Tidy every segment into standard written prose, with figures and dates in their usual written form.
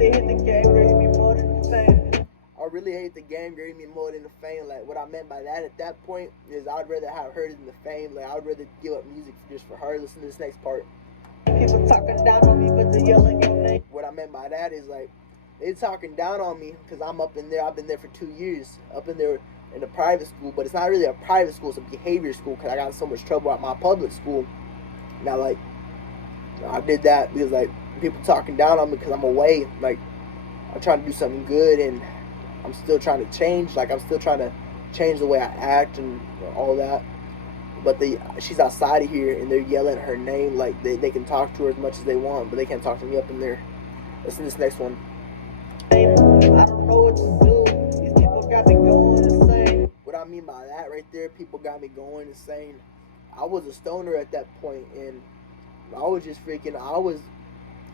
really hate the game, girl, you mean more than the fame. I really hate the game, girl, you mean more than the fame. Like, what I meant by that at that point is I'd rather have her than the fame. Like, I'd rather give up music just for her. Listen to this next part. People talking down on me, but they're yelling your name. What I meant by that is, like, they talking down on me because I'm up in there. I've been there for 2 years, up in there in a private school. But it's not really a private school. It's a behavior school because I got in so much trouble at my public school. Now, like, I did that because, like, people talking down on me because I'm away. Like, I'm trying to do something good, and I'm still trying to change. Like, I'm still trying to change the way I act and all that. But she's outside of here, and they're yelling her name. Like, they can talk to her as much as they want, but they can't talk to me up in there. Listen to this next one. I don't know what to do. These people got me going insane. What I mean by that right there, people got me going insane. I was a stoner at that point, and I was just freaking, I was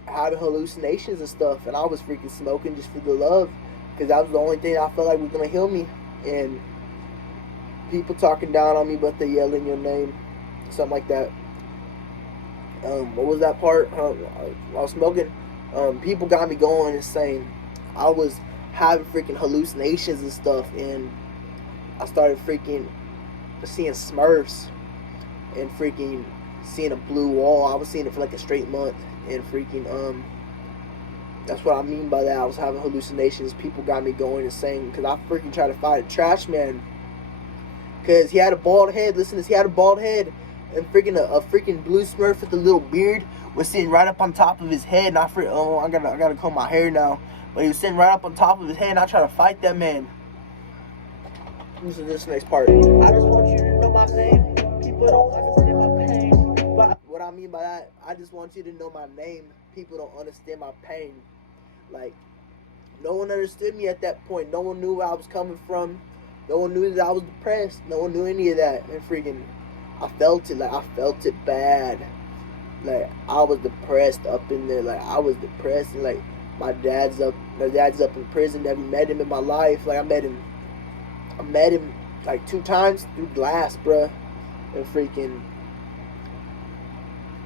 having hallucinations and stuff, and I was freaking smoking just for the love, because that was the only thing I felt like was going to heal me. And people talking down on me, but they yelling your name, something like that. What was that part? I was smoking. People got me going insane. I was having freaking hallucinations and stuff, and I started freaking seeing Smurfs and freaking seeing a blue wall. I was seeing it for like a straight month, and freaking that's what I mean by that. I was having hallucinations. People got me going insane because I freaking tried to fight a trash man because he had a bald head. Listen to this, he had a bald head, and freaking a freaking blue Smurf with a little beard was sitting right up on top of his head. And I gotta comb my hair now, but he was sitting right up on top of his head, and I tried to fight that man. Listen to this next part. I just want you to know my name. People don't understand my pain. But what I mean by that, I just want you to know my name. People don't understand my pain. Like, no one understood me at that point. No one knew where I was coming from. No one knew that I was depressed. No one knew any of that. And freaking, I felt it. Like, I felt it bad. Like, I was depressed up in there. Like, I was depressed. And like, my dad's up in prison. Never met him in my life. Like, I met him like 2 times through glass, bruh. And freaking,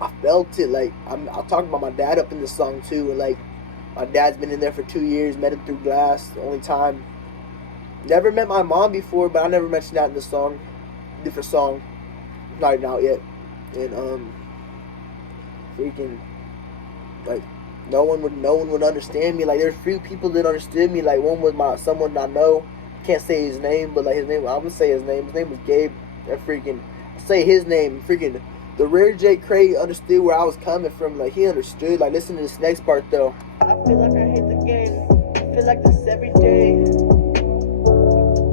I felt it. Like, I'll talk about my dad up in this song too. And like, my dad's been in there for 2 years. Met him through glass. The only time. Never met my mom before, but I never mentioned that in the song. Different song. Not even out yet. And freaking, like, no one would understand me. Like, there's few people that understood me. Like, one was someone I know. Can't say his name, but like his name, I'm gonna say his name. His name was Gabe. That freaking, say his name. Freaking, the Rare J. Craig understood where I was coming from. Like, he understood. Like, listen to this next part though. I feel like I hate the game. I feel like this every day.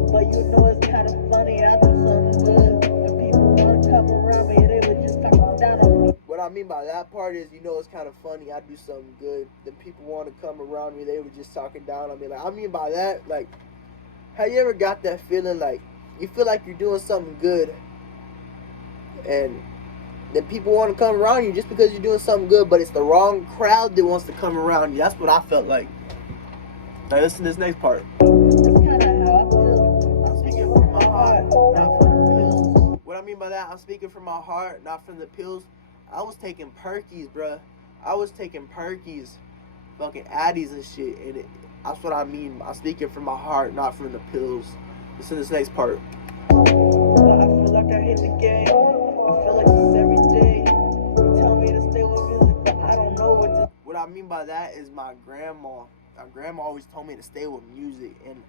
But you know it's kind of funny. I do something good, and people wanna come around me, and they would just talk down on me. What I mean by that part is, you know, it's kind of funny. I do something good, then people want to come around me. They were just talking down on me. Like, I mean by that, like, have you ever got that feeling like you feel like you're doing something good, and then people want to come around you just because you're doing something good, but it's the wrong crowd that wants to come around you? That's what I felt like. Now listen to this next part. That's kind of how I feel. I'm speaking from my heart, not from the pills. What I mean by that, I'm speaking from my heart, not from the pills. I was taking perkies, bruh. I was taking perkies, fucking Addies and shit, and that's what I mean. I'm speaking from my heart, not from the pills. Listen to this next part. But I feel like I hate the game. I feel like this every day. You tell me to stay with music, but I don't know what to. What I mean by that is my grandma. My grandma always told me to stay with music, and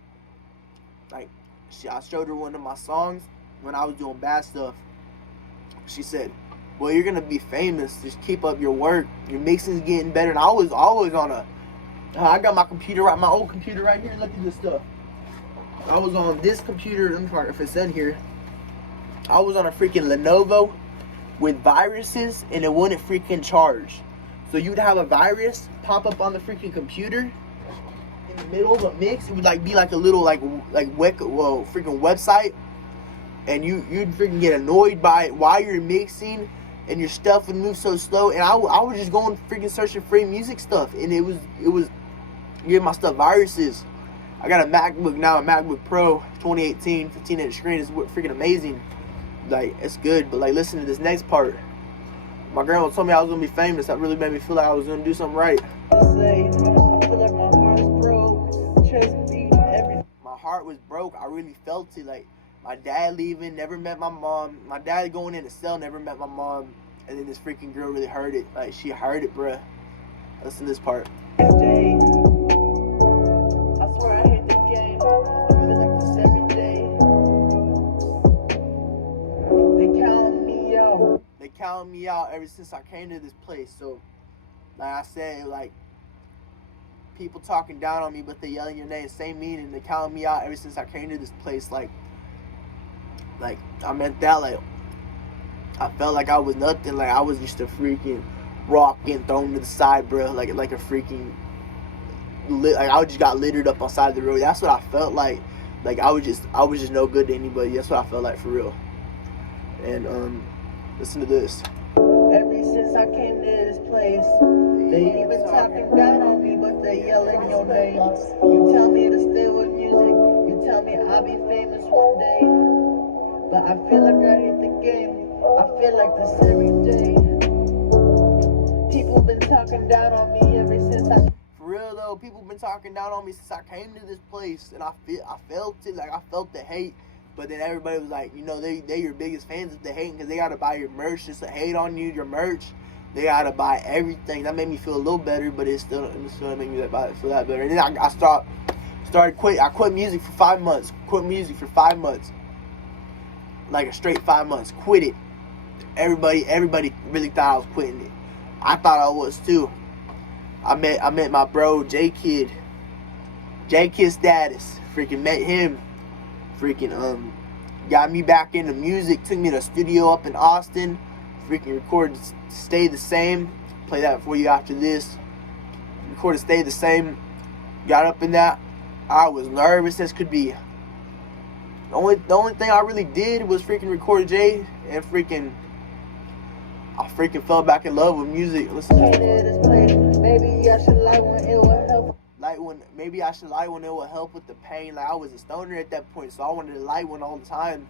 like, I showed her one of my songs when I was doing bad stuff. She said, "Well, you're gonna be famous. Just keep up your work. Your mixing's getting better." And I was always on a. I got my computer, my old computer right here. Look at this stuff. I was on this computer. Let me find if it's in here. I was on a freaking Lenovo with viruses, and it wouldn't freaking charge. So you'd have a virus pop up on the freaking computer in the middle of a mix. It would like be like a little freaking website, and you'd freaking get annoyed by it while you're mixing, and your stuff would move so slow. And I was just going freaking searching free music stuff, and it was giving my stuff viruses. I got a MacBook now, a MacBook Pro 2018, 15-inch screen. It's freaking amazing. Like, it's good. But like, listen to this next part. My grandma told me I was gonna be famous. That really made me feel like I was gonna do something right. Say, I feel like my was broke. I really felt it. Like, my dad leaving, never met my mom. My dad going in the cell, never met my mom. And then this freaking girl really heard it. Like, she heard it, bruh. Listen to this part. Day. I swear I hate the game. I feel like this every day. They count me out. They counted me out ever since I came to this place. So, like I said, like, people talking down on me, but they yelling your name, same meaning. They counted me out ever since I came to this place. Like I meant that. Like, I felt like I was nothing. Like, I was just a freaking rock getting thrown to the side, bro. Like a freaking like I just got littered up on the side of the road. That's what I felt like. Like, I was just no good to anybody. That's what I felt like, for real. And listen to this. Ever since I came to this place, they ain't been talking down on me, but they yelling your name. You tell me to stay with music. You tell me I'll be famous one day. But I feel like I hate the game. I feel like this every day. People been talking down on me ever since I. For real though, people been talking down on me since I came to this place, and I felt it. Like, I felt the hate. But then everybody was like, you know, they your biggest fans if they hating, because they gotta buy your merch just to hate on you. Your merch, they gotta buy everything. That made me feel a little better, but it still made me feel that better. And then I started quit. I quit music for 5 months. Quit music for 5 months. Like a straight 5 months. Quit it. Everybody really thought I was quitting it. I thought I was too. I met my bro J Kid Status. Freaking met him. Freaking got me back into music. Took me to a studio up in Austin. Freaking recorded Stay the Same. Play that for you after this. Recorded Stay the Same. Got up in that. I was nervous as could be. The only thing I really did was freaking record Jay, and I freaking fell back in love with music. Listen to this. Maybe I should light when it will help. Maybe I should light one. It will help with the pain. Like, I was a stoner at that point, so I wanted to light one all the time.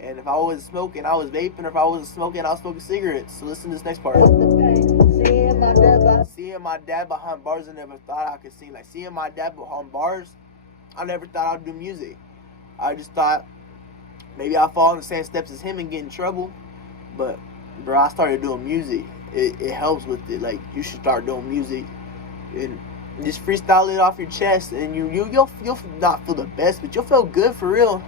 And if I wasn't smoking, I was vaping. Or if I wasn't smoking, I was smoking cigarettes. So listen to this next part. Seeing my dad behind bars, I never thought I could sing. Like, seeing my dad behind bars, I never thought I'd do music. I just thought maybe I'll fall in the same steps as him and get in trouble. But, bro, I started doing music. It helps with it. Like, you should start doing music and just freestyle it off your chest, and you'll not feel the best, but you'll feel good for real.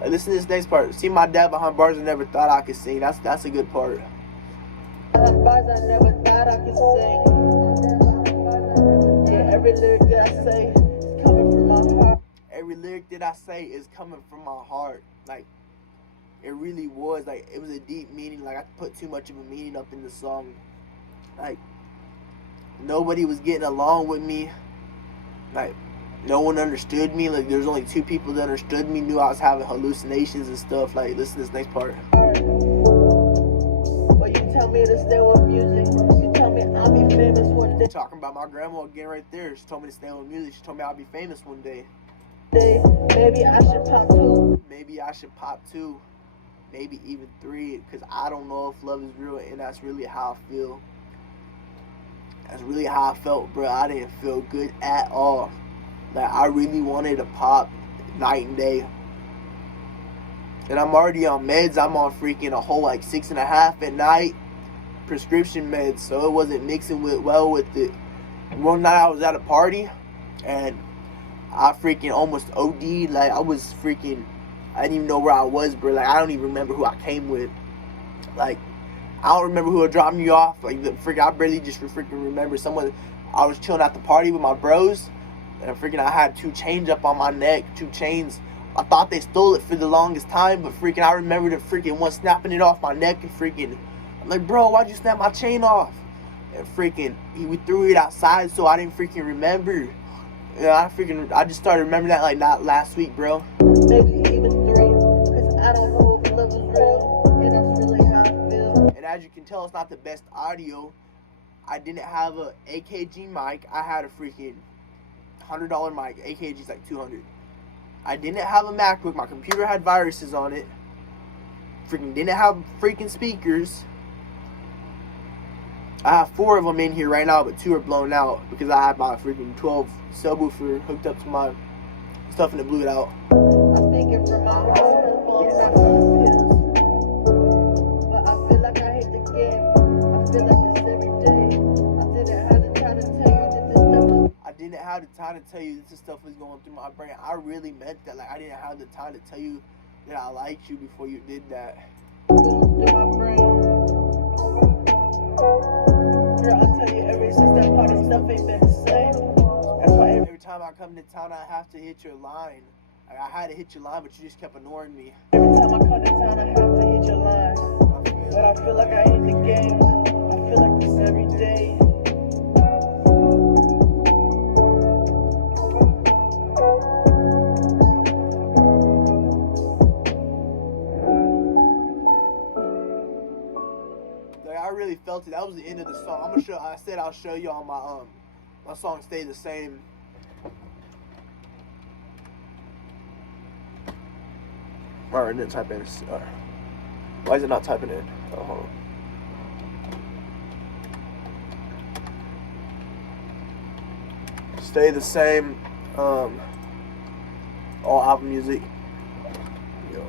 Like, listen to this next part. See my dad behind bars, I never thought I could sing. That's a good part. Behind bars, I never thought I could sing. Yeah, every lyric that I say is coming from my heart. Every lyric that I say is coming from my heart. Like, it really was. Like, it was a deep meaning. Like, I put too much of a meaning up in the song. Like, nobody was getting along with me. Like, no one understood me. Like, there's only 2 people that understood me, knew I was having hallucinations and stuff. Like, listen to this next part. But you tell me to stay with music. You tell me I'll be famous one day. Talking about my grandma again right there. She told me to stay with music. She told me I'll be famous one day. Maybe I should pop 2. Maybe I should pop 2. Maybe even 3. Because I don't know if love is real. And that's really how I feel. That's really how I felt, bro. I didn't feel good at all. Like, I really wanted to pop night and day. And I'm already on meds. I'm on freaking a whole like 6.5 at night. Prescription meds. So it wasn't mixing well with it. One night I was at a party. And I freaking almost OD'd. Like, I was freaking, I didn't even know where I was, bro. Like, I don't even remember who I came with. Like, I don't remember who had dropped me off. Like, I barely just freaking remember someone. I was chilling at the party with my bros. And freaking, I had 2 chains up on my neck. 2 chains. I thought they stole it for the longest time. But freaking, I remember the freaking one snapping it off my neck. And freaking, I'm like, bro, why'd you snap my chain off? And freaking, we threw it outside, so I didn't freaking remember. Yeah, I just started remembering that like not last week, bro. Maybe even 3, because I don't know if love is real, and that's really how I feel. And as you can tell, it's not the best audio. I didn't have a AKG mic. I had a freaking $100 mic. AKG's like $200. I didn't have a MacBook. My computer had viruses on it. Freaking didn't have freaking speakers. I have 4 of them in here right now, but 2 are blown out because I had my freaking 12 subwoofer hooked up to my stuff and it blew it out. I'm thinking from my heart, getting off my pills. But I feel like I hate the game. I feel like this every day. I didn't have the time to tell you that this stuff was. I didn't have the time to tell you this stuff was going through my brain. I really meant that. Like, I didn't have the time to tell you that I liked you before you did that. Going through my brain. Girl, I tell you, ever since that part, this stuff ain't been the same. That's why Every time I come to town, I have to hit your line. Like, I had to hit your line, but you just kept ignoring me. every time I come to town, I have to hit your line. But I feel like I hate the game. I feel like this every day. Like, I really felt it. That was the end of the song. I'm gonna show. I said I'll show you on my song "Stay the Same." Alright, didn't type in. Why is it not typing in? Oh, hold on. Stay the Same. All album music. Yo.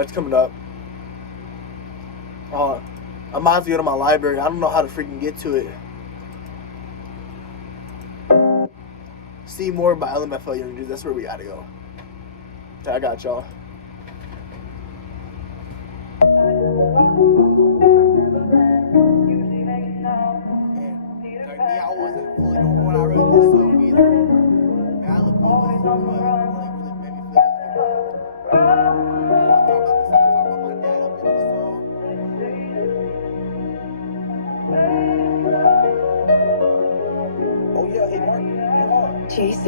It's coming up. I might have to go to my library. I don't know how to freaking get to it. See More by L.M.F.L. Young Dudes. That's where we gotta go. I got y'all. And I wasn't fully normal when I wrote this song either. Malibu was really made me feel like. I talk about my dad up in this song. Oh yeah, hey Mark, you hard. JC.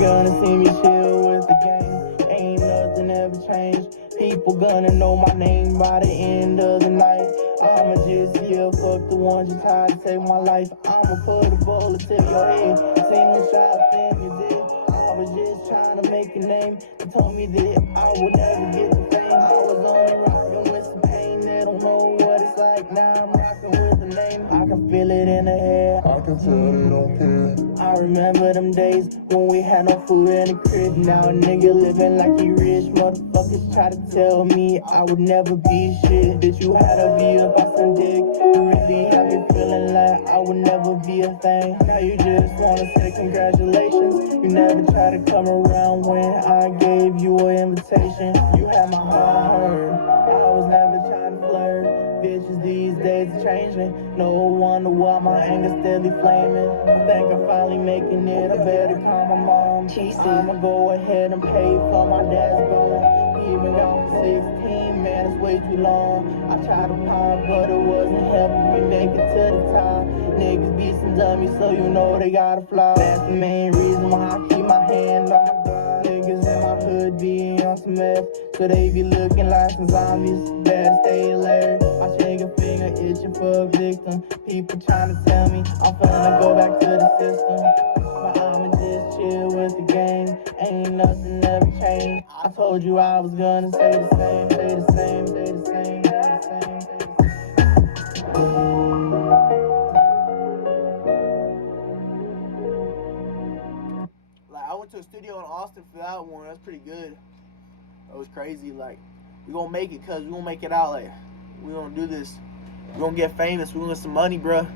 Gonna see me chill with the gang. Ain't nothing ever changed. People gonna know my name by the end of the night. I'ma just fuck the ones you tried to take my life. I'ma put a bullet to your head. Seen the shot in your dick. I was just trying to make a name. They told me that I would never get the fame. I was only rocking with some pain. They don't know what it's like. Now I'm rocking with the name. I can feel it in the air. I can tell they don't care. I remember them days when we had no food in the crib. Now a nigga living like he rich. Motherfuckers try to tell me I would never be shit. Bitch, you had a view about some dick. You really have me feeling like I would never be a thing. Now you just wanna say congratulations. You never try to come around when I gave you an invitation. You had my heart. I was never trying to flirt. Bitches these days are changing. No wonder why my anger steadily flaming. I think I'm finally making it. I better call my mom. I'ma go ahead and pay for my dad's bone. He been gone for 16, man, it's way too long. I tried to pop, but it wasn't helping me make it to the top. Niggas be some dummies, so you know they gotta fly. That's the main reason why I keep my hand on my gun. Niggas in my hood be on some F, so they be looking like some zombies. Better stay alert. I shake a finger itching for a victim. People trying to tell me I'm finna go back to the system, but I'ma just chill with the gang. Ain't nothing ever changed. I told you I was gonna say the same, say the same, say the same, say the same, say the same. Like, I went to a studio in Austin for that one. That's pretty good. That was crazy. Like, we gonna make it, cuz we gonna make it out. Like, we gonna do this. We gonna get famous. We gonna get some money, bruh.